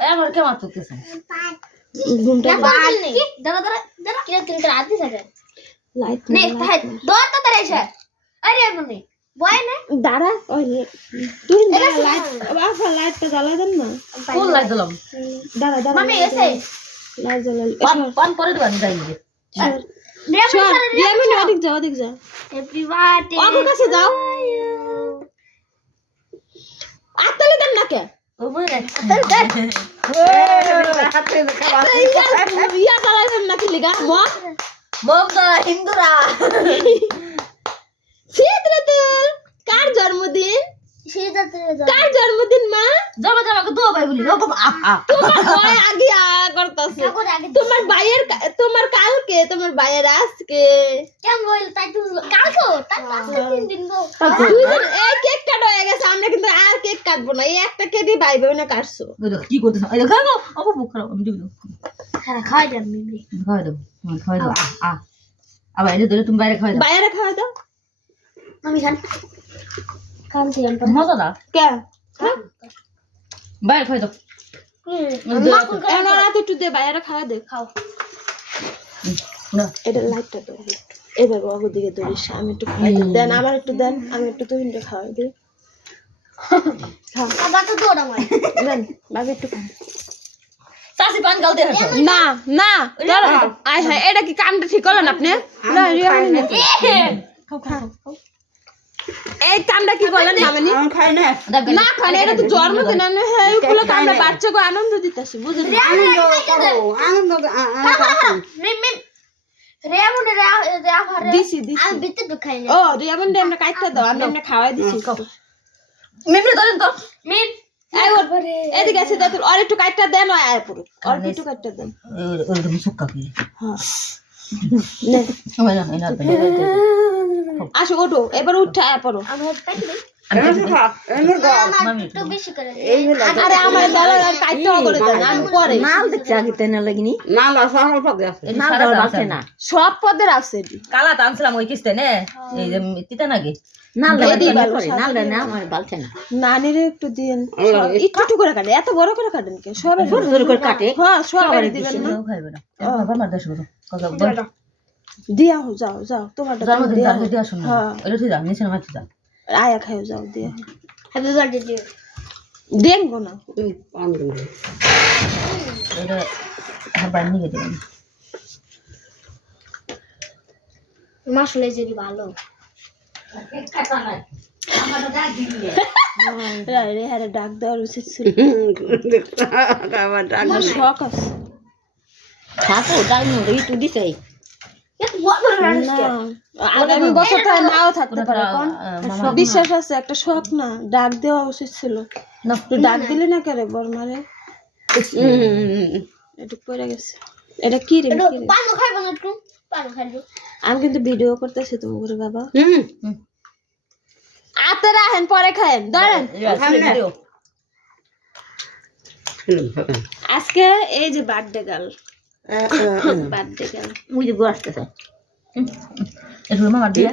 এই আমার কে মারতেছে ঘুমটা দাঁড়া দাঁড়া দাঁড়া কি তুমি তো রাত দিছ লাইট নে তাই দৌড়টা তারে এসে আরে মনে বয় না দাঁড়া ওই তুই লাইট বাবা লাইটটা জ্বালাই দেন না কোন লাইট দিলাম দাঁড়া দাঁড়া মামি এসে লাইট জ্বালাই পান করে দিবেন যাইবে রিয়ামিন ওদিক যা হ্যাপি বার্থডে ওর কাছে যাও আত্তালি দেন না কে ও বলে ইয়া জ্বালাই দেন না কি লিগা মগ দা হিন্দুরা শীতরে তোর কার জন্মদিন কার জন্মদিন মা যাবা যাবা তো ভাই বলি তোমার ভাই আগে করতেছে তোমার কালকে তোমার ভাইয়ের আজকে কেন বল তাই তো কালকে তাই পাঁচটা দিন গো দুইজন এই কেক কাটা হয়ে গেছে আমরা কিন্তু আর কেক কাটবো না এই একটা কেকই ভাই বোন কাটছো কি করতেছ এই দেখো আপু মুখ খারাপ আমি দিব হ্যাঁ খাই দেন মিমি খাওয়াই দাও খাওয়াই দাও আবার এই ধরে তুমি বাইরে খাওয়াই দাও বাইরে খাওয়া দাও আমি খান থেকে মজা দা কে বাইরে খাওয়াই দাও এনা রাতে একটু দে বাইরে খাওয়া দে খাও না এটা লাইটটা দাও এবার বাবু দিকে ধরিস আমি একটু খাই দেন আমার একটু দেন আমি একটু তুহিনটা খাওয়াই দিই খাও আবার তো দৌড়া মার দেন বাবু একটু খাও চাচি পান গাল দিয়ে হাসো না না আয় হ্যাঁ এটা কি কামটা ঠিক করলেন আপনি না খাও খাও এই কামটা কি করলেন মামনি আমি খাই না না খান এটা তো জন্মদিন আমি হ্যাঁ এগুলো আমরা বাচ্চাকে আনন্দ দিতেছি বুঝলেন আনন্দ করো আনন্দ মিমি রে মনে রে আবার দিছি আমি বিতে ঢুকাই না ও রিয়ামন দে আমরা কাটতে দাও আমি এমনি খাওয়াই দিছি মিমি ধরেন তো মিম এই এদিকে আছে দাদু আর একটু কাটতে দেন আয় পুরো আর একটু কাটতে দেন ওই তুমি সুক্কা কি হ্যাঁ নে ওই না এনা আসো ওঠো এবার উঠে আয় পড়ো আমি কাটি দেই মামি একটু বেশি করে আরে আমার দাদা কাটতে করে দেন আমি পরে নাল দেখতে আগে তেনে লাগনি নাল সকাল পাক আছে নাল বাসে না সব পদের আছে কালা টানছিলাম ওই কিস্তে নে এই যে তিতা নাকি নাল এদিকে করে বালছে নাল না আমার বালছে না নানিরে একটু দিয়েন একটু একটু করে কাটে এত বড় করে কাটেন কে সব ছোট ছোট করে কাটে হ্যাঁ সব দিবেন না খাইবে না বাবা মার দেশ কাকা দিয়া হো যাও যাও তোমারটা জন্মদিন তাকে দিয়া শুনো হ্যাঁ এটা ঠিক আছে নিচে নামাতে যা আয়া খাও যাও দিয়া হ্যাপি বার্থডে জি দেন গো না এটা হাবার নিয়ে দিলাম মাসলে যদি ভালো রে হারে ডাক দেওয়ার উচিত ছিল আবার ডাক আমার শখ আছে থাকো ডাল মুড়ি একটু দিছে না আগামী বছর তো নাও থাকতে পারে কোন বিশ্বাস আছে একটা শখ না ডাক দেওয়া উচিত ছিল না তুই ডাক দিলি না কেরে বর্মারে একটু পড়ে গেছে এটা কি রে পানো খাইবো না একটু পানো খাইবো আমি কিন্তু ভিডিও করতেছি তুমি করে বাবা আতে রাখেন পরে খায়েন ধরেন আজকে এই যে বার্থডে গার্ল বার্থডে গার্ল মুই যে আসতেছে এটা মামার দিয়ে